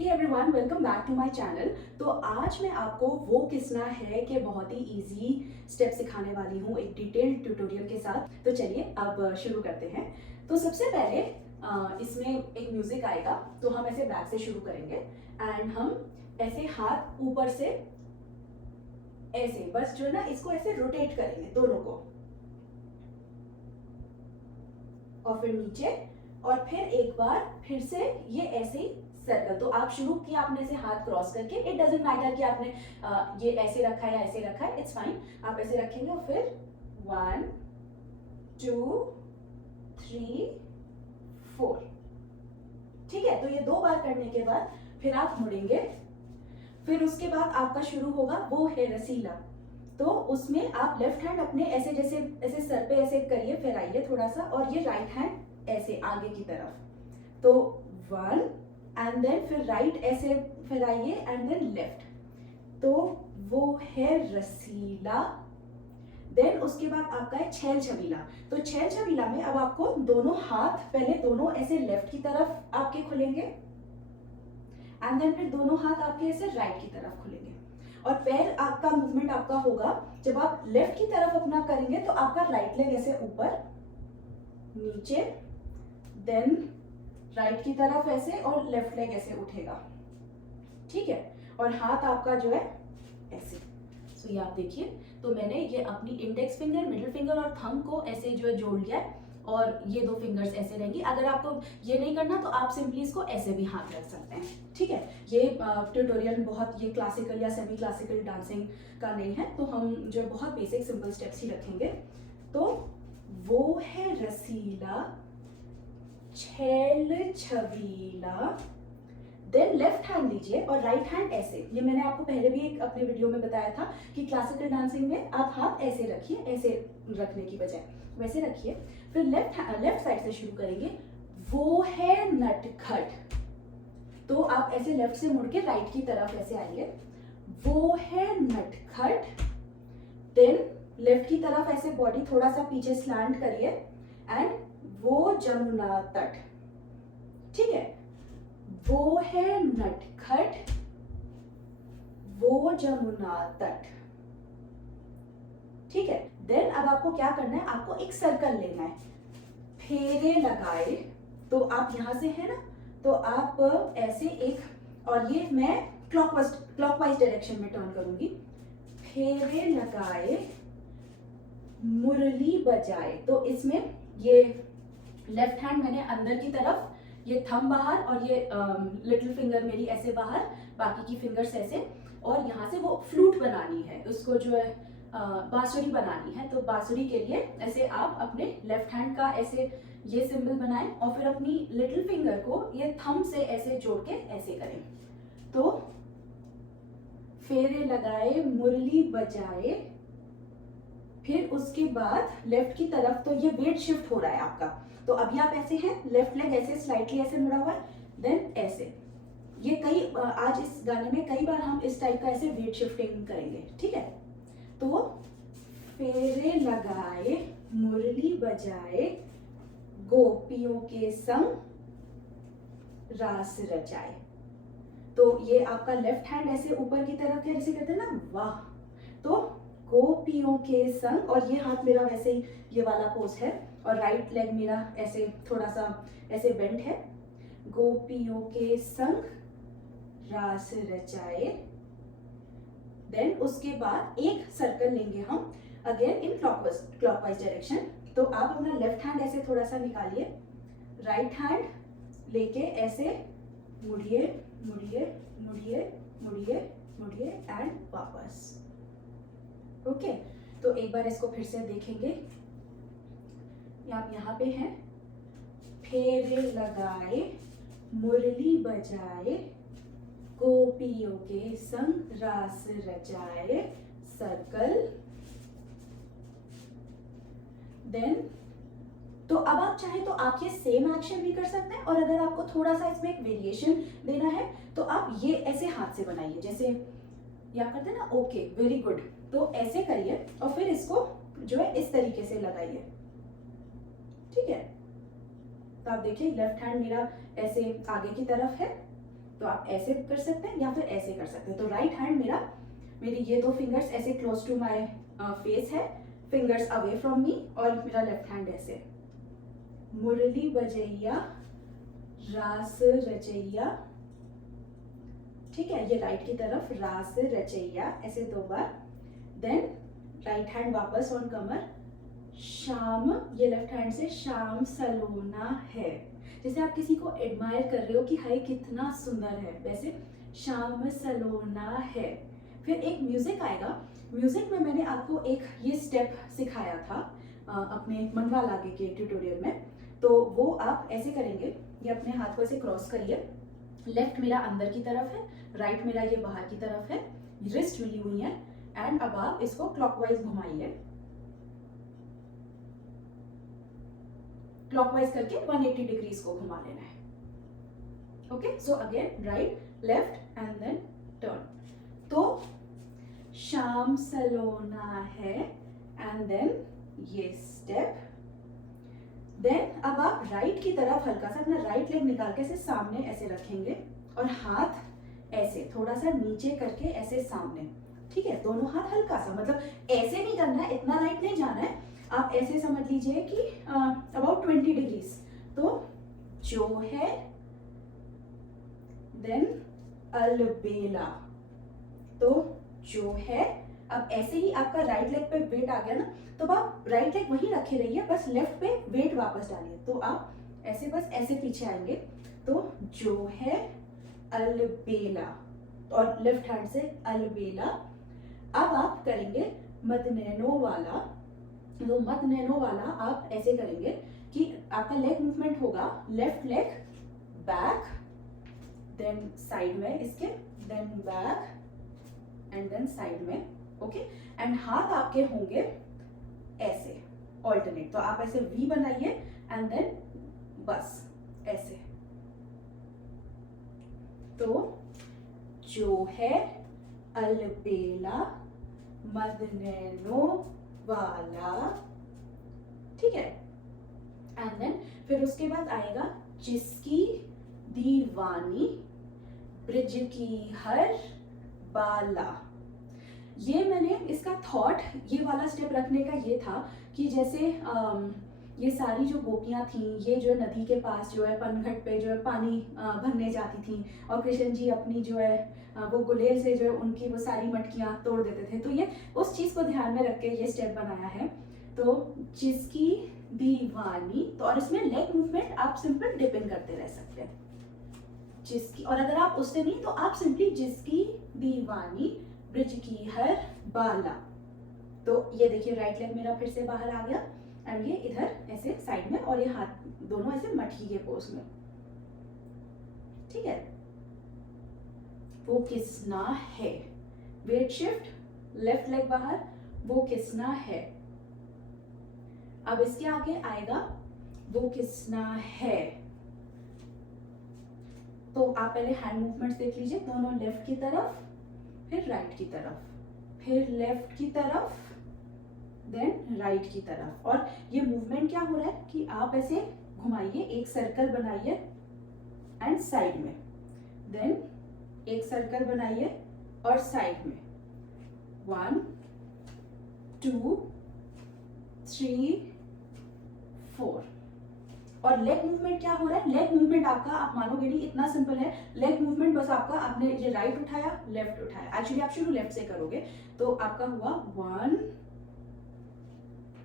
Hey everyone, welcome back to my channel. तो आज मैं आपको वो किसना है कि बहुत ही इजी स्टेप सिखाने वाली हूँ एक डिटेल्ड ट्यूटोरियल के साथ। तो चलिए अब शुरू करते हैं। तो सबसे पहले इसमें एक म्यूजिक आएगा, तो हम ऐसे बैक से शुरू करेंगे एंड हम ऐसे हाथ ऊपर से ऐसे बस जो है ना इसको ऐसे रोटेट करेंगे दोनों को, और फिर नीचे, और फिर एक बार फिर से ये ऐसे ही सर्कल। तो आप शुरू किया आपने से हाथ क्रॉस करके, इट डजंट मैटर कि आपने ये ऐसे रखा है या ऐसे रखा है, इट्स फाइन। आप ऐसे रखेंगे और फिर 1 2 3 4, ठीक है। तो ये 2 बार करने के बाद फिर आप मुड़ेंगे, फिर उसके बाद आपका शुरू होगा वो है रसीला। तो उसमें आप लेफ्ट हैंड अपने ऐसे जैसे ऐसे सर पे ऐसे करिए, फिर आइए थोड़ा सा, और ये राइट हैंड ऐसे आगे की तरफ। तो 1 एंड देन फिर राइट ऐसे फिर आइए एंड देन लेफ्ट। तो वो है रसीला। देन उसके बाद आपका है छैल छबीला। तो छैल छबीला में अब आपको दोनों हाथ पहले दोनों ऐसे लेफ्ट की तरफ आपके खुलेंगे एंड देन फिर दोनों हाथ आपके ऐसे राइट की तरफ खुलेंगे, और पैर आपका मूवमेंट आपका होगा जब आप लेफ्ट की तरफ अपना करेंगे तो आपका राइट लेग ऐसे ऊपर नीचे, देन राइट की तरफ ऐसे, और लेफ्ट लेग ऐसे उठेगा, ठीक है। और हाथ आपका जो है ऐसे। सो ये आप देखिए, तो मैंने ये अपनी इंडेक्स फिंगर, मिडिल फिंगर और थंब को ऐसे जो है जोड़ लिया है, और ये 2 फिंगर्स ऐसे रहेंगी। अगर आपको ये नहीं करना तो आप सिंपली इसको ऐसे भी हाथ रख सकते हैं, ठीक है। ये ट्यूटोरियल बहुत ये क्लासिकल या सेमी क्लासिकल डांसिंग का नहीं है, तो हम जो बहुत बेसिक सिंपल स्टेप्स ही रखेंगे। तो वो है रसीला, छैल छबीला। देन लेफ्ट हैंड लीजिए और राइट हैंड ऐसे। ये मैंने आपको पहले भी एक अपने वीडियो में बताया था कि क्लासिकल डांसिंग में आप हाथ ऐसे रखिए, ऐसे रखने की बजाय वैसे रखिए। फिर लेफ्ट साइड से शुरू करेंगे, वो है नटखट। तो आप ऐसे लेफ्ट से मुड़ के राइट की तरफ ऐसे आइए, वो है नटखट। देन लेफ्ट की तरफ ऐसे बॉडी थोड़ा सा पीछे स्लैंट करिए एंड वो जमुना तट, ठीक है। वो है नटखट, वो जमुना तट, ठीक है। देन अब आपको क्या करना है, आपको एक सर्कल लेना है, फेरे लगाए। तो आप यहां से है ना, तो आप ऐसे एक, और ये मैं क्लॉकवाइज डायरेक्शन में टर्न करूंगी। फेरे लगाए, मुरली बजाए। तो इसमें ये लेफ्ट हैंड मैंने अंदर की तरफ, ये थंब बाहर और ये लिटिल फिंगर मेरी ऐसे बाहर, बाकी की फिंगर्स ऐसे, और यहाँ से वो फ्लूट बनानी है, उसको जो है बांसुरी बनानी है। तो बांसुरी के लिए ऐसे आप अपने लेफ्ट हैंड का ऐसे ये सिंबल बनाएं, और फिर अपनी लिटिल फिंगर को ये थंब से ऐसे जोड़ के ऐसे करें। तो फेरे लगाए, मुरली बजाए, फिर उसके बाद लेफ्ट की तरफ, तो ये वेट शिफ्ट हो रहा है आपका। तो अभी आप ऐसे हैं, लेफ्ट लेग ऐसे स्लाइटली ऐसे मुड़ा हुआ है, देन ऐसे। ये कई आज इस गाने में कई बार हम इस टाइप का ऐसे वेट शिफ्टिंग करेंगे, ठीक है। तो फेरे लगाए, मुरली बजाए, गोपियों के संग रास रचाए। तो ये आपका लेफ्ट हैंड ऐसे ऊपर की तरफ है, जैसे कहते हैं ना वाह। तो गोपियों के संग, और ये हाथ मेरा वैसे ही ये वाला पोज है, और राइट लेग मेरा ऐसे थोड़ा सा ऐसे बेंड है। गोपियों के संग रास रचाए। देन उसके बाद एक सर्कल लेंगे हम अगेन इन क्लॉकवाइज डायरेक्शन। तो आप अपना लेफ्ट हैंड ऐसे थोड़ा सा निकालिए, राइट हैंड लेके ऐसे मुड़िए मुड़िए मुड़िए मुड़िए मुड़िए एंड वापस, ओके। तो एक बार इसको फिर से देखेंगे। आप यहाँ पे हैं, फेरे लगाए, मुरली बजाए, गोपियों के संग रास रचाए, सर्कल। देन तो अब आप चाहें तो आप ये सेम एक्शन भी कर सकते हैं, और अगर आपको थोड़ा सा इसमें एक वेरिएशन देना है तो आप ये ऐसे हाथ से बनाइए, जैसे ये आप करते हैं ना, ओके वेरी गुड। तो ऐसे करिए और फिर इसको जो है इस तरीके से लगाइए, ठीक है। तो आप देखिए लेफ्ट हैंड मेरा ऐसे आगे की तरफ है, तो आप ऐसे कर सकते हैं या फिर ऐसे कर सकते हैं। तो राइट हैंड मेरी ये दो फिंगर्स ऐसे क्लोज टू माय फेस है, फिंगर्स अवे फ्रॉम मी, और मेरा लेफ्ट हैंड ऐसे। मुरली बजैया रास रचैया, ठीक है, ये राइट की तरफ रास रचैया, ऐसे 2 बार। देन राइट हैंड वापस ऑन कमर, शाम, ये लेफ्ट हैंड से शाम सलोना है। जैसे आप किसी को एडमायर कर रहे हो कि हाय कितना सुंदर है, वैसे शाम सलोना है। फिर एक म्यूजिक आएगा, म्यूजिक में मैंने आपको एक ये स्टेप सिखाया था अपने मनवा लागे के ट्यूटोरियल में, तो वो आप ऐसे करेंगे, ये अपने हाथ को ऐसे क्रॉस करिए, लेफ्ट मेरा अंदर की तरफ है, राइट मेरा ये बाहर की तरफ है, रिस्ट मिली हुई है, एंड अब आप इसको क्लॉकवाइज घुमाइए, क्लॉकवाइज करके 180 डिग्रीज को घुमा लेना है। Okay, so again right left and then turn. तो शाम सलोना है एंड देन ये स्टेप। देन अब आप राइट की तरफ हल्का सा अपना राइट लेग निकाल के ऐसे सामने ऐसे रखेंगे और हाथ ऐसे थोड़ा सा नीचे करके ऐसे सामने, ठीक है, दोनों हाथ हल्का सा, मतलब ऐसे नहीं करना है, इतना राइट नहीं जाना है, आप ऐसे समझ लीजिए कि अबाउट 20 डिग्रीज। तो जो है, देन अलबेला, तो जो है, अब ऐसे ही आपका राइट लेग पे वेट आ गया ना, तो आप राइट लेग वहीं रखे रहिए, बस लेफ्ट पे वेट वापस डालिए, तो आप ऐसे बस ऐसे पीछे आएंगे, तो जो है अलबेला, और लेफ्ट हैंड से अलबेला। अब आप करेंगे मदनैनो वाला, तो मदनैनो वाला आप ऐसे करेंगे कि आपका लेग मूवमेंट होगा, left leg back, then side में इसके, then back and then side में, ओके, एंड हाथ आपके होंगे ऐसे ऑल्टरनेट, तो आप ऐसे वी बनाइए एंड देन बस ऐसे। तो जो है अलबेला मदनैनो वाला, ठीक है, एंड देन फिर उसके बाद आएगा जिसकी दीवानी ब्रिज की हर बाला। ये मैंने इसका थॉट, ये वाला स्टेप रखने का ये था कि जैसे ये सारी जो गोपियां थी, ये जो नदी के पास जो है पनघट पे जो है पानी भरने जाती थी, और कृष्ण जी अपनी जो है वो गुलेल से जो है उनकी वो सारी मटकियां तोड़ देते थे, तो ये उस चीज को ध्यान में रख के ये स्टेप बनाया है। तो जिसकी दीवानी, तो और इसमें लेग मूवमेंट आप सिंपल डिपिंग करते रह सकते हैं, जिसकी, और अगर आप उससे नहीं तो आप सिंपली जिसकी दीवानी ब्रिज की हर बाला। तो ये देखिए राइट लेग मेरा फिर से बाहर आ गया, एंड ये इधर ऐसे साइड में, और ये हाथ दोनों ऐसे मटकी के पोज में, ठीक है। वो किसना है, वेट शिफ्ट, लेफ्ट लेग बाहर, वो किसना है। अब इसके आगे आएगा वो किसना है, तो आप पहले हैंड मूवमेंट्स देख लीजिए, दोनों लेफ्ट की तरफ, फिर राइट की तरफ, फिर लेफ्ट की तरफ, देन राइट की तरफ। और ये मूवमेंट क्या हो रहा है कि आप ऐसे घुमाइए, एक सर्कल बनाइए एंड साइड में, देन एक सर्कल बनाइए और साइड में, 1 2 3 4। और लेग मूवमेंट क्या हो रहा है, लेग मूवमेंट आपका, आप मानोगे नहीं इतना सिंपल है, लेग मूवमेंट बस आपका, आपने ये राइट उठाया लेफ्ट उठाया, एक्चुअली आप शुरू लेफ्ट से करोगे, तो आपका हुआ 1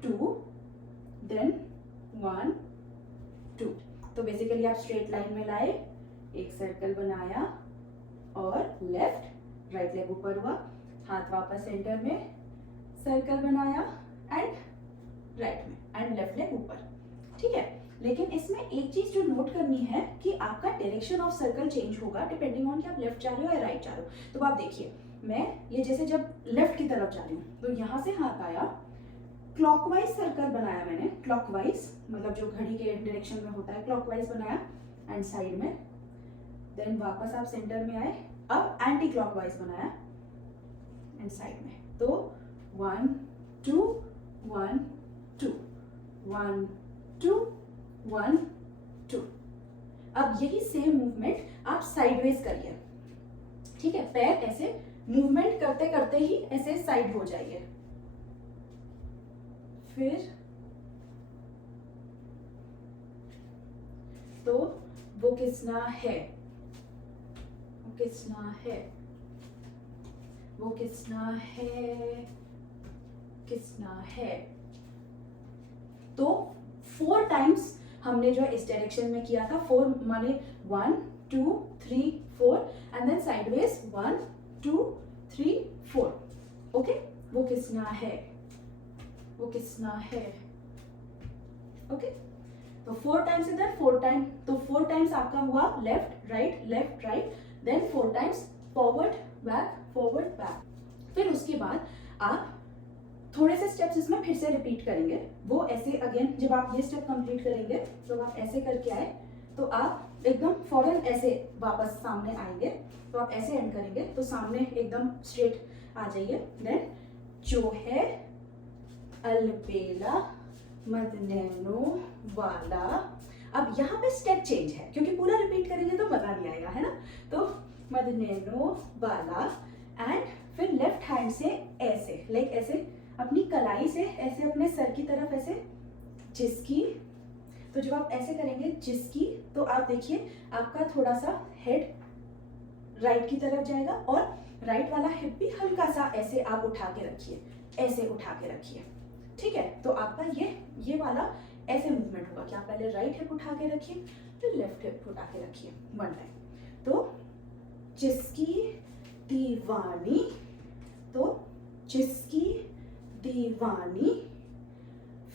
2 देन 1 2। तो बेसिकली आप स्ट्रेट लाइन में लाए, एक सर्कल बनाया और लेफ्ट, राइट लेग ऊपर हुआ, हाथ वापस सेंटर में, सर्कल बनाया एंड राइट में, एंड लेफ्ट लेग ऊपर, ठीक है। लेकिन इसमें एक चीज जो नोट करनी है कि आपका डायरेक्शन ऑफ सर्कल चेंज होगा डिपेंडिंग ऑन कि आप लेफ्ट जा रहे हो या राइट जा रहे हो। तो आप देखिए, मैं ये जैसे जब लेफ्ट की तरफ जा रही हूँ तो यहाँ से हाथ आया, क्लॉकवाइज सर्कल बनाया मैंने, क्लॉकवाइज मतलब जो घड़ी के डायरेक्शन में होता है, क्लॉकवाइज बनाया एंड साइड में, देन वापस आप सेंटर में आए, अब एंटी क्लॉकवाइज बनाया एंड साइड में। तो 1 2 1 2 1 2 1 2। अब यही सेम मूवमेंट आप साइडवेज करिए, ठीक है। पैर ऐसे मूवमेंट करते करते ही ऐसे साइड हो जाइए, फिर तो वो किसना है, वो किसना है, वो किसना है, किसना है। तो 4 टाइम्स हमने जो इस डायरेक्शन में किया था, 4 माने 1 2 3 4 एंड देन साइडवेज 1 2 3 4। ओके, वो किसना है, वो किसना है। ओके, तो 4 टाइम्स इधर, 4 टाइम, तो 4 टाइम्स आपका हुआ left right, then 4 times forward back. फिर उसके बाद आप थोड़े से स्टेप्स इसमें फिर से रिपीट करेंगे। वो ऐसे अगेन, जब आप ये स्टेप कंप्लीट करेंगे तो आप ऐसे करके आए तो आप एकदम फौरन ऐसे वापस सामने आएंगे, तो आप ऐसे एंड करेंगे तो सामने एकदम स्ट्रेट आ जाइए। देन जो है अलबेला मदनैनो वाला। अब यहाँ पे स्टेप चेंज है क्योंकि पूरा रिपीट करेंगे तो मजा नहीं आएगा, है ना। तो मदनैनो वाला एंड फिर लेफ्ट हैंड से ऐसे लाइक ऐसे अपनी कलाई से ऐसे अपने सर की तरफ ऐसे जिसकी, तो जब आप ऐसे करेंगे जिसकी, तो आप देखिए आपका थोड़ा सा हेड राइट की तरफ जाएगा और राइट वाला हिप भी हल्का सा ऐसे आप उठा के रखिए, ऐसे उठा के रखिए, ठीक है। तो आपका ये वाला ऐसे मूवमेंट होगा कि आप पहले राइट हिप उठा के रखिए फिर लेफ्ट हिप उठा के रखिए 1 टाइम। तो जिसकी दीवानी, तो जिसकी दीवानी,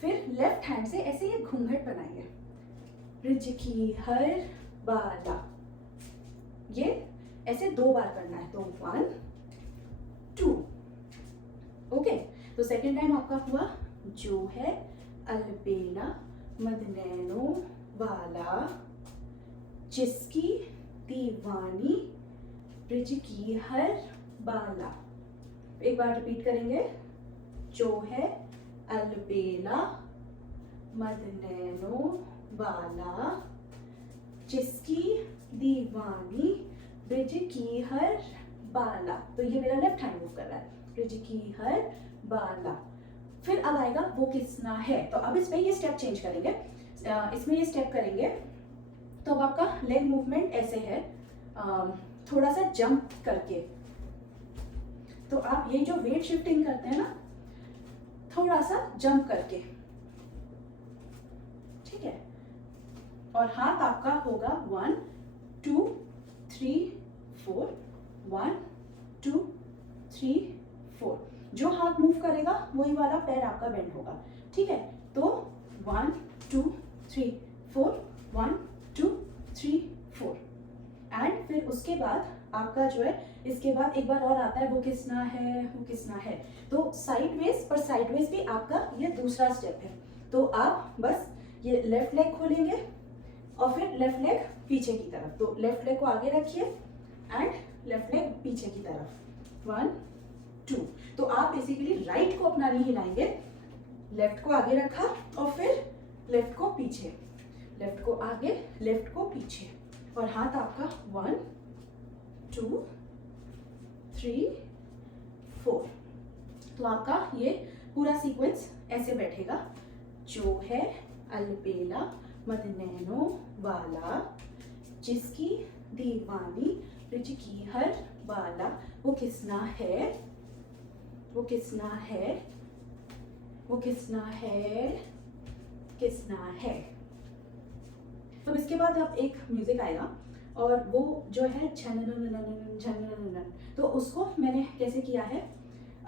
फिर लेफ्ट हैंड से ऐसे ये घूंघट बनाइए, ब्रिज की हर बाला, ये ऐसे 2 बार करना है। तो 1 2। ओके, तो सेकेंड टाइम आपका हुआ जो है अलबेला मदनैनो वाला, जिसकी दीवानी, ब्रिज की हर बाला। एक बार रिपीट करेंगे, जो है अलबेला मदनैनो वाला, जिसकी दीवानी, ब्रिज की हर बाला। तो ये मेरा लेफ्ट हैंड मूव कर रहा है, ब्रिज की हर बाला। फिर अब आएगा वो किसना है। तो अब इसमें ये स्टेप चेंज करेंगे, इसमें ये स्टेप करेंगे तो अब आपका लेग मूवमेंट ऐसे है, थोड़ा सा जंप करके। तो आप ये जो वेट शिफ्टिंग करते हैं ना, थोड़ा सा जंप करके, ठीक है। और हाथ आपका होगा 1 2 3 4, 1 2 3 4। जो हाथ मूव करेगा वही वाला पैर आपका बेंड होगा, ठीक है। तो 1 2 3 4, 1 2 3 4 एंड फिर उसके बाद आपका जो है, इसके बाद एक बार और आता है वो किसना है, वो किसना है। तो साइडवेज, पर साइडवेज भी आपका ये दूसरा स्टेप है। तो आप बस ये लेफ्ट लेग खोलेंगे और फिर लेफ्ट लेग पीछे की तरफ, तो लेफ्ट लेग को आगे रखिए एंड लेफ्ट लेग पीछे की तरफ 1 2। तो आप बेसिकली राइट को अपना नहीं हिलाएंगे, लेफ्ट को आगे रखा और फिर लेफ्ट को पीछे, लेफ्ट को आगे लेफ्ट को पीछे, और हाथ आपका 1 2 3 4। तो आपका ये पूरा सीक्वेंस ऐसे बैठेगा, जो है अलबेला मदनैनो वाला, जिसकी दीवानी, ब्रिज की हर बाला, वो किसना है, वो किसना है, वो किसना है, किसना है। तो इसके बाद अब एक म्यूजिक आएगा और वो जो है झननननननन झननननन, तो उसको मैंने कैसे किया है,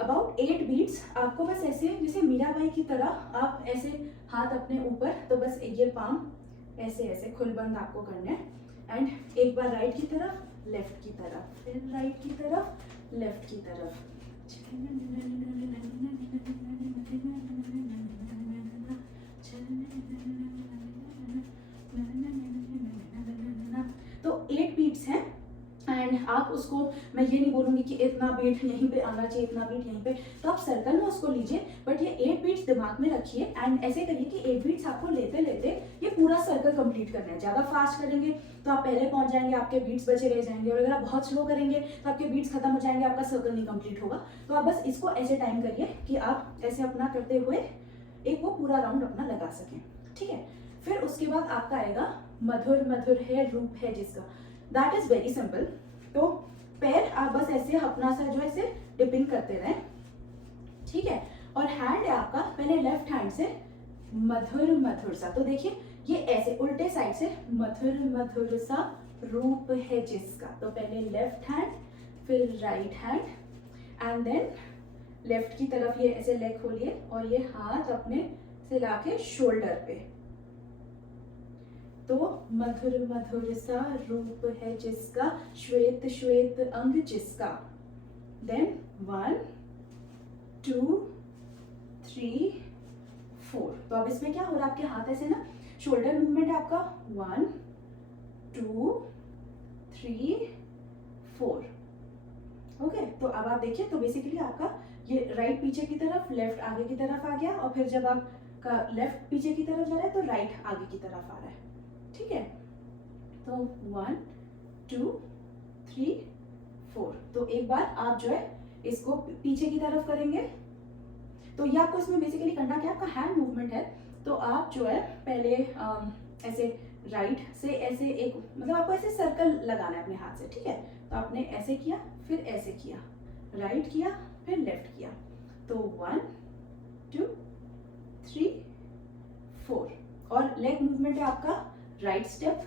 अबाउट 8 बीट्स। आपको बस ऐसे जैसे मीराबाई की तरह आप ऐसे हाथ अपने ऊपर, तो बस ये पाम ऐसे ऐसे खुलबंद आपको करना है एंड एक बार राइट की तरफ लेफ्ट की तरफ, फिर राइट की तरफ लेफ्ट की तरफ। तो 8 बीट्स हैं एंड आप उसको, मैं ये नहीं बोलूँगी कि इतना बीट यहीं पे आना चाहिए, इतना बीट यहीं पे, तो आप सर्कल में उसको लीजिए, बट ये 8 बीट्स दिमाग में रखिए एंड ऐसे करिए कि 8 बीट्स आपको लेते लेते ये पूरा सर्कल कंप्लीट करना है। ज़्यादा फास्ट करेंगे तो आप पहले पहुंच जाएंगे, आपके बीट्स बचे रह जाएंगे, और अगर आप बहुत स्लो करेंगे तो आपके बीट्स खत्म हो जाएंगे, आपका सर्कल नहीं कंप्लीट होगा। तो आप बस इसको ऐसे टाइम करिए कि आप ऐसे अपना करते हुए एक वो पूरा राउंड अपना लगा सकें, ठीक है। फिर उसके बाद आपका आएगा मधुर मधुर है रूप है जिसका, दैट इज वेरी सिंपल। तो पैर आप बस ऐसे अपना सा जो ऐसे डिपिंग करते रहें, ठीक है। और हैंड है आपका पहले लेफ्ट हैंड से मधुर मधुर सा, तो देखिए ये ऐसे उल्टे साइड से मधुर मधुर सा रूप है जिसका, तो पहले लेफ्ट हैंड फिर right hand and then left की तरफ ये ऐसे लेग खोलिए और ये हाथ अपने से लाके शोल्डर पे, तो मधुर मधुर सा रूप है जिसका, श्वेत श्वेत अंग जिसका। देन 1 2 3 4, तो अब इसमें क्या हो रहा है, आपके हाथ ऐसे ना शोल्डर मूवमेंट है आपका 1 2 3 4, ओके। तो अब आप देखिए, तो बेसिकली आपका ये राइट पीछे की तरफ, लेफ्ट आगे की तरफ आ गया, और फिर जब आपका लेफ्ट पीछे की तरफ जा रहा है तो राइट आगे की तरफ आ रहा है, ठीक है। तो 1 2 3 4, तो एक बार आप जो है इसको पीछे की तरफ करेंगे, तो ये आपको इसमें बेसिकली करना क्या, आपका हैंड मूवमेंट है, तो आप जो है पहले ऐसे राइट से ऐसे एक, मतलब आपको ऐसे सर्कल लगाना है अपने हाथ से, ठीक है। तो आपने ऐसे किया, फिर ऐसे किया, राइट किया, फिर लेफ्ट किया, तो 1 2 3 4, और लेग मूवमेंट है आपका right step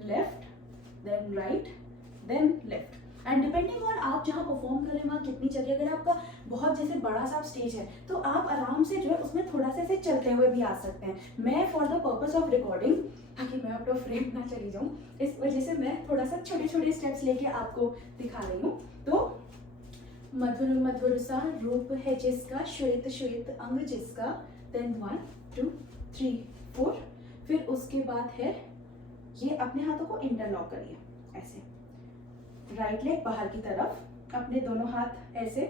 left then right then left, and depending on आप जहाँ परफॉर्म करें वहाँ कितनी जगह, अगर आपका बहुत जैसे बड़ा सा स्टेज है तो आप आराम से जो है उसमें थोड़ा सा ऐसे चलते हुए भी आ सकते हैं। मैं for the purpose of recording, ताकि मैं अपना फ्रेम ना चली जाऊँ, इस वजह से मैं थोड़ा सा छोटे छोटे स्टेप्स लेके आपको दिखा रही हूँ। तो मधुर मधुर सा रूप है जिसका, श्वेत श्वेत अंग जिसका, देन 1 2 3 4, फिर उसके बाद है ये अपने हाथों को इंटरलॉक करिए ऐसे, राइट लेग बाहर की तरफ, अपने दोनों हाथ ऐसे,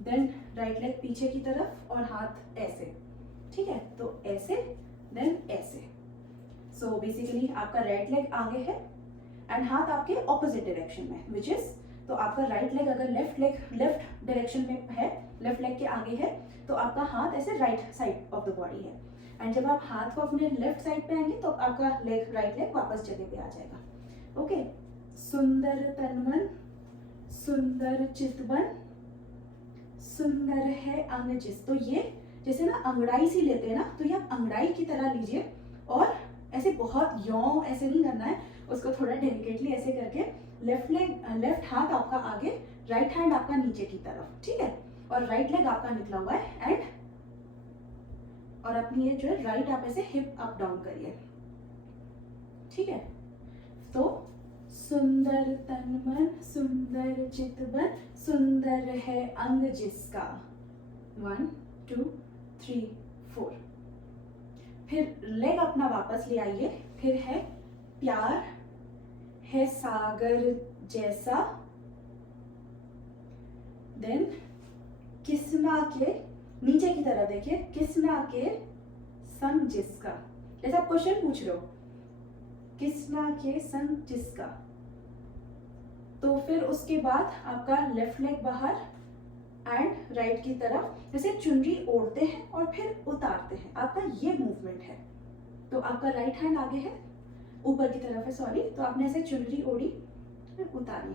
देन राइट लेग पीछे की तरफ और हाथ ऐसे, ठीक है। तो ऐसे देन ऐसे, सो बेसिकली आपका राइट लेग आगे है एंड हाथ आपके ऑपोजिट डायरेक्शन में, विच इज, तो आपका राइट लेग अगर लेफ्ट डायरेक्शन में है, लेफ्ट लेग के आगे है, तो आपका हाथ ऐसे right side of the body है, एंड जब आप हाथ को अपने लेफ्ट साइड पे आएंगे तो आपका लेग राइट लेग वापस जगह पे आ जाएगा, ओके। सुंदर तनमन सुंदर चितवन सुंदर है अंग जिस, तो ये जैसे ना अंगड़ाई सी लेते हैं ना, तो ये आप अंगड़ाई की तरह लीजिए, और ऐसे बहुत यों ऐसे नहीं करना है, उसको थोड़ा डेलिकेटली ऐसे करके लेफ्ट हाथ आपका आगे, राइट हैंड आपका नीचे की तरफ, ठीक है, और राइट लेग आपका निकला हुआ है, एंड और अपनी ये जो है राइट आप ऐसे हिप अप डाउन करिए, ठीक है। तो सुंदर तनमन सुंदर चितवन सुंदर है अंग जिसका, 1 2 3 4, फिर लेग अपना वापस ले आइए, फिर है प्यार है सागर जैसा, देन किसना के, नीचे की तरह देखिए, किसना के संग जिसका, जैसे आप क्वेश्चन पूछ रहे हो, किसना के संग जिसका, तो फिर उसके बाद आपका लेफ्ट लेग बाहर एंड राइट की तरफ, जैसे चुनरी ओढ़ते हैं और फिर उतारते हैं, आपका ये मूवमेंट है। तो आपका राइट हैंड आगे है, ऊपर की तरफ है, सॉरी, तो आपने ऐसे चुनरी ओढ़ी उतारी,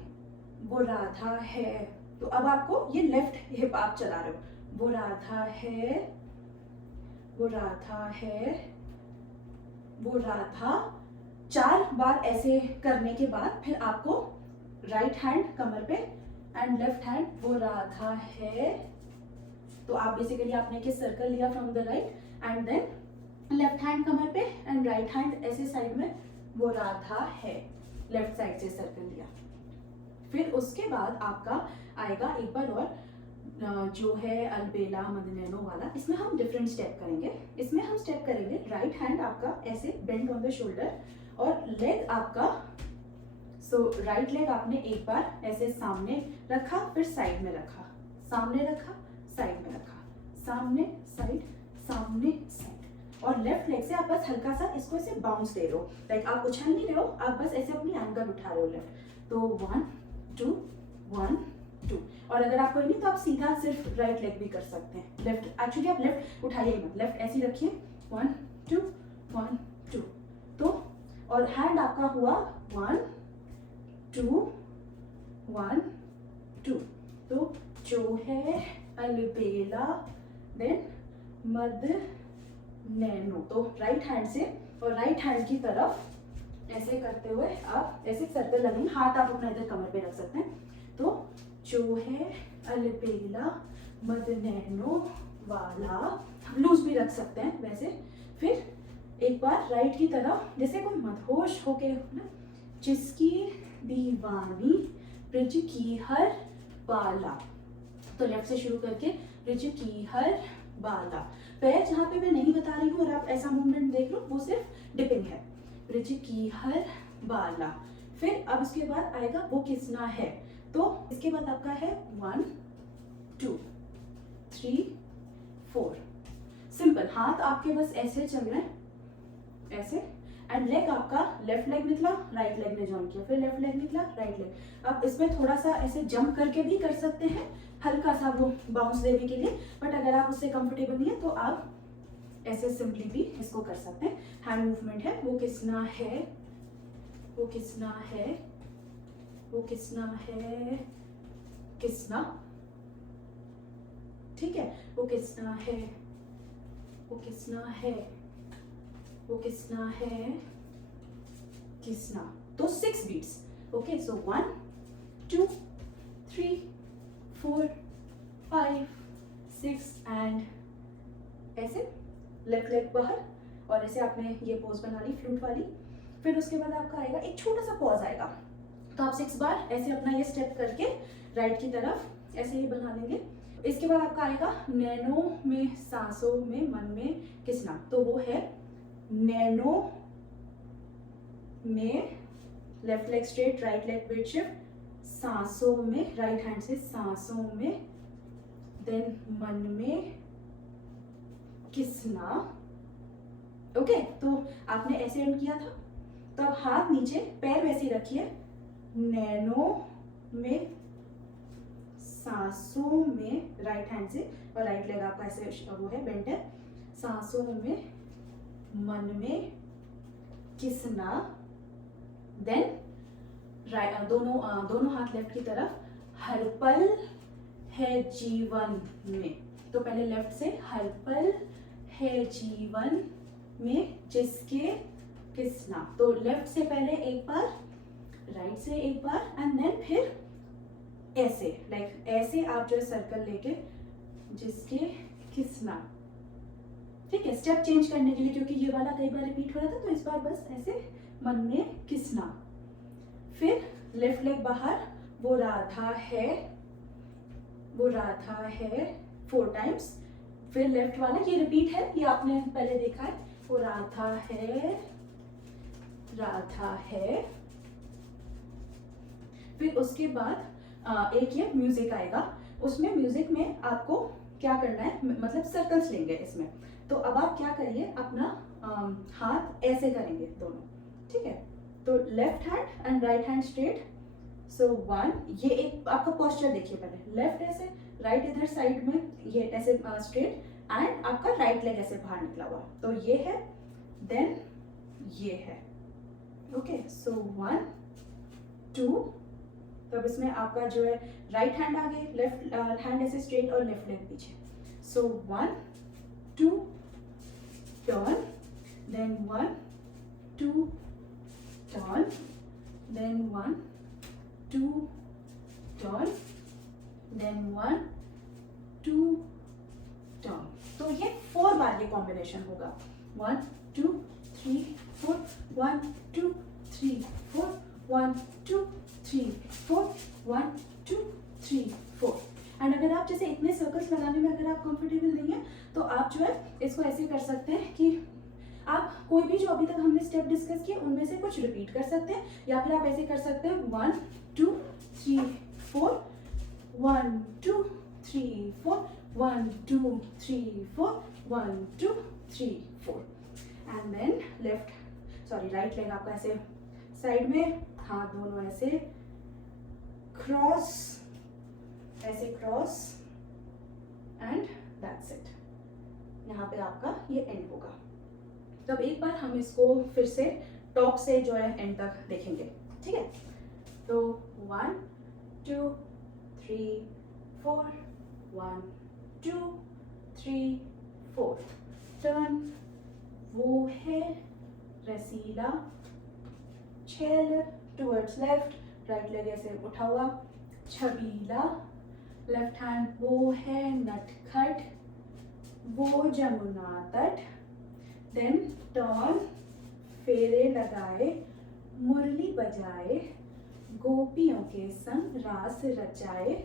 वो राधा है, तो अब आपको ये लेफ्ट हिप आप चला रहे हो, वो राधा है वो राधा है वो राधा, 4 बार ऐसे करने के बाद फिर आपको राइट हैंड कमर पे एंड लेफ्ट हैंड वो राधा है, तो आप बेसिकली आपने एक सर्कल लिया from the right and then left hand कमर पे एंड राइट हैंड ऐसे साइड में, वो राधा है, लेफ्ट साइड से सर्कल लिया। फिर उसके बाद आपका आएगा एक बार और जो है अलबेला मदनैनो वाला, इसमें हम डिफरेंट स्टेप करेंगे। इसमें हम स्टेप करेंगे राइट हैंड आपका ऐसे बेंड ऑन द शोल्डर और लेग आपका सो राइट लेग आपने एक बार ऐसे सामने रखा, फिर साइड में रखा, सामने रखा, साइड में रखा, सामने साइड, सामने साइड। और लेफ्ट लेग से आप बस हल्का सा इसको ऐसे बाउंस दे रहे हो, लाइक आप उछल नहीं रहे हो, आप बस ऐसे अपनी एंकल उठा रहे हो लेफ्ट। तो 1 2 1 2। और अगर आपको नहीं तो आप सीधा सिर्फ राइट लेग भी कर सकते हैं। लेफ्ट एक्चुअली आप लेफ्ट उठाइए मत, लेफ्ट ऐसे ही रखिए, 1 2 1 2। तो और हैंड आपका हुआ 1 2 1 2। तो जो है अलबेला, देन मध्य नैनो। तो राइट हैंड से और राइट हैंड की तरफ ऐसे करते हुए आप ऐसे सर्कल लगेंगे, हाथ आप अपना इधर कमर पे रख सकते हैं। तो जो है अलबेला मध्य नैनो वाला, हम लूज भी रख सकते हैं वैसे। फिर एक बार राइट की तरफ जैसे कोई मदहोश होके ना, जिसकी दीवानी ब्रिज की हर बाला। तो लेफ्ट से शुरू करके ब्रिज की हर बाला। पैर जहाँ पे मैं नहीं बता रही हूँ और आप ऐसा मूवमेंट देख लो, वो सिर्फ डिपिंग है। ब्रिज की हर बाला। फिर अब उसके बाद आएगा वो किसना है। तो इसके बाद आपका है 1 2 3 4। सिंपल, हाथ आपके बस ऐसे चल रहे हैं, ऐसे। एंड लेग आपका लेफ्ट लेग निकला, राइट लेग ने जॉइन किया, फिर लेफ्ट लेग निकला, राइट लेग। आप इसमें थोड़ा सा ऐसे जंप करके भी कर सकते हैं, हल्का सा वो बाउंस देने के लिए। बट अगर आप उससे कंफर्टेबल नहीं है तो आप ऐसे सिंपली भी इसको कर सकते हैं। हैंड मूवमेंट है वो किसना है, वो किसना है, वो किसना है, किसना, ठीक है। वो किसना है, वो किसना है, वो किसना है, किसना। तो 6 बीट्स। ओके, सो 1 2 3 4 5 6 एंड ऐसे लेफ्ट लेग बाहर, और ऐसे आपने ये पोज बना ली फ्लूट वाली। फिर उसके बाद आपका आएगा एक छोटा सा पॉज आएगा, तो आप 6 बार ऐसे अपना ये स्टेप करके राइट की तरफ ऐसे ही बना लेंगे। इसके बाद आपका आएगा नैनो में सांसों में मन में किसना। तो वो है नैनो में left leg straight, right leg bridge shift, सांसों में राइट हैंड से सांसों में, देन मन में किसना। ओके, तो आपने ऐसे एंड किया था, तो अब हाथ नीचे, पैर वैसे ही रखिए, नैनो में सांसों में राइट हैंड से, और राइट लेग आपका ऐसे वो है बेंट है, सांसों में मन में किसना। देन दोनों हाथ लेफ्ट की तरफ, हर पल है जीवन में। तो पहले लेफ्ट से, हर पल है जीवन में जिसके किसना। तो लेफ्ट से पहले एक बार, राइट से एक बार, एंड देन फिर ऐसे, लाइक ऐसे आप जो है सर्कल लेके जिसके किसना। ठीक है, स्टेप चेंज करने के लिए, क्योंकि ये वाला कई बार रिपीट हो रहा था, तो इस बार बस ऐसे मन में किसना। फिर लेफ्ट लेग बाहर, वो राधा है, वो राधा है 4 टाइम्स। फिर लेफ्ट वाला, ये रिपीट है, ये आपने पहले देखा है, वो राधा है, राधा है। फिर उसके बाद एक ये म्यूजिक आएगा, उसमें म्यूजिक में आपको क्या करना है, मतलब सर्कल्स लेंगे इसमें। तो अब आप क्या करिए, अपना हाथ ऐसे करेंगे दोनों, ठीक है। तो left hand and right hand straight. So 1, ये एक आपका पोस्चर देखिए, पहले लेफ्ट ऐसे, राइट इधर साइड में ये ऐसे स्ट्रेट, एंड आपका राइट लेग ऐसे बाहर निकला हुआ। तो ये है, देन ये है। Okay, so 1 2। तब इसमें आपका जो है राइट हैंड आगे, लेफ्ट हैंड ऐसे स्ट्रेट और लेफ्ट लेग पीछे। So 1 2 turn, then 1 2 turn, then 1 2 turn, then 1 2 turn. तो ये 4 बार ये कॉम्बिनेशन होगा। 1 2 3 4, 1 2 3 4, 1 2 3 4, 1 2 3 4। एंड अगर आप जैसे इतने सर्कल्स लगाने में अगर आप कंफर्टेबल नहीं है, तो आप जो है इसको ऐसे कर सकते हैं कि आप कोई भी जो अभी तक हमने स्टेप डिस्कस किए उनमें से कुछ रिपीट कर सकते हैं, या फिर आप ऐसे कर सकते हैं 1 2 3 4, 1 2 3 4, 1 2 3 4, 1 2 3 4, एंड देन राइट लेग आपका ऐसे साइड में, हाथ दोनों ऐसे क्रॉस, ऐसे क्रॉस, एंड दैट्स इट। यहाँ पे आपका ये एंड होगा। तो अब एक बार हम इसको फिर से टॉप से जो है एंड तक देखेंगे, ठीक है। तो 1 2 3 4, 1 2 3 4, टर्न, वो है रसीला, छेल टुवर्ड्स लेफ्ट, राइट लेग ऐसे उठा हुआ, छबीला, लेफ्ट हैंड वो है नटखट, वो जमुना तट, देन टर्न, फेरे लगाए, मुरली बजाए, गोपियों के संग रास रचाए,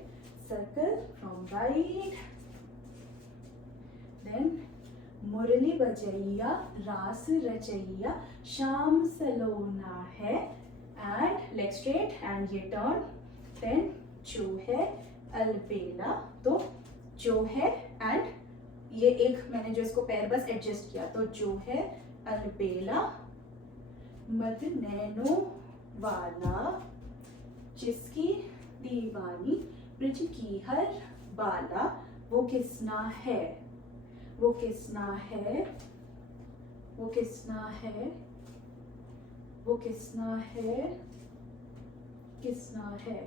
सर्कल फ्रॉम राइट, देन मुरली बजैया रास रचैया, शाम सलोना है, एंड लेग स्ट्रेट, एंड ये टर्न, देन जो है अलबेला, तो जो है एंड ये एक मैंने जो इसको पैर बस एडजस्ट किया, तो जो है अलबेला, मद नैनो वाला, जिसकी दीवानी ब्रिज की हर बाला, वो किसना है, वो किसना है, वो किसना है, वो किसना है, किसना है।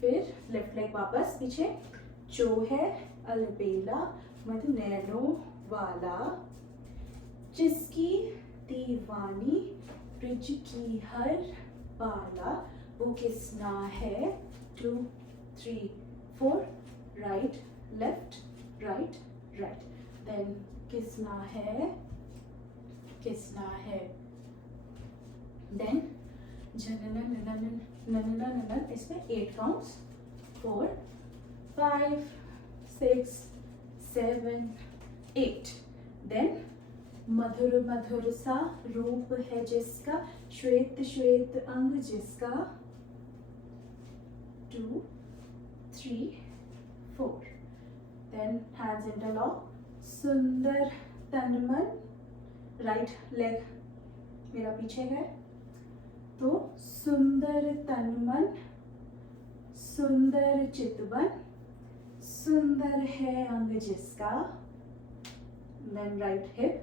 फिर लेफ्ट लेग वापस पीछे, जो है अलबेला, मद नैनो वाला, जिसकी दीवानी ब्रिज की हर बाला, वो किसना है, 2 3 4, right left right right, then किसना है, किसना है, देन जनन ननन ननन ननन, इसमें 8 काउंट्स, 4 5 6 7 8, देन मधुर मधुर सा रूप है जिसका, श्वेत श्वेत अंग जिसका, 2 3 4, देन हैंड्स इंटरलॉक, सुंदर तन मन, राइट लेग मेरा पीछे है, तो सुंदर तन मन, सुंदर चितवन, सुंदर है अंग जिसका, देन राइट हिप,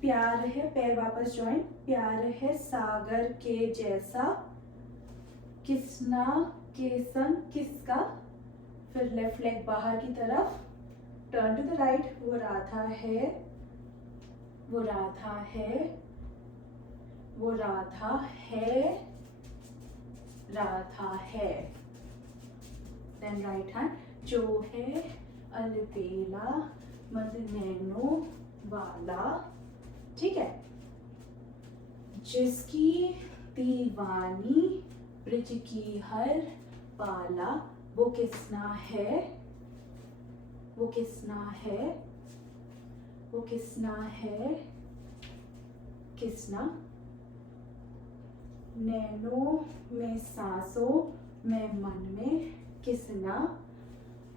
प्यार है, पैर वापस ज्वाइन, प्यार है सागर के जैसा, किसना के संग किसका, फिर लेफ्ट लेग बाहर की तरफ, टर्न टू द राइट, वो राधा है, वो राधा है, वो राधा है, राधा है, देन राइट हैंड, जो है अलबेला, मद नैनो वाला, ठीक है, जिसकी दीवानी ब्रिज की हर बाला, वो किसना है, वो किसना है, वो किसना है, किसना, नैनों में सांसों में मन में, किसना,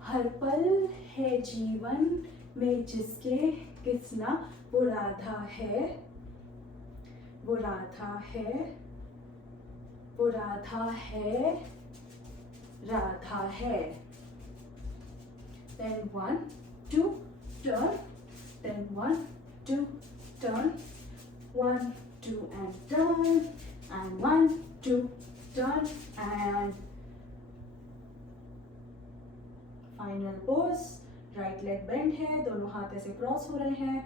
हर पल है जीवन में जिसके, किसना, वो राधा है, वो राधा है, वो राधा है, राधा है, then 1 2 turn, then 1 2 turn, 1 2 and turn, and 1 2 turn, and final pose, right leg bend है, दोनों हाथ ऐसे क्रॉस हो रहे हैं।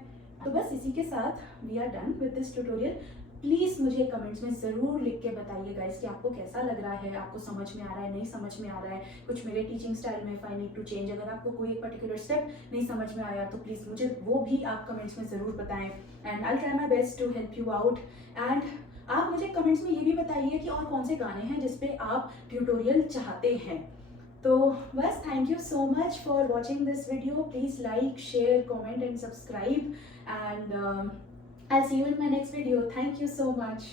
तो बस इसी के साथ we are done with this tutorial. Please मुझे कमेंट्स में ज़रूर लिख के बताइए गाइस कि आपको कैसा लग रहा है, आपको समझ में आ रहा है, नहीं समझ में आ रहा है, कुछ मेरे टीचिंग स्टाइल में if I need to change. अगर आपको कोई एक पर्टिकुलर स्टेप नहीं समझ में आया तो प्लीज़ मुझे वो भी आप कमेंट्स में ज़रूर बताएं, and I try my best to help you out. And आप मुझे कमेंट्स में ये भी बताइए कि और कौन से गाने हैं जिस पे आप ट्यूटोरियल चाहते हैं। तो बस thank you so much for watching this video. Please like, share, comment and subscribe, and I'll see you in my next video. Thank you so much.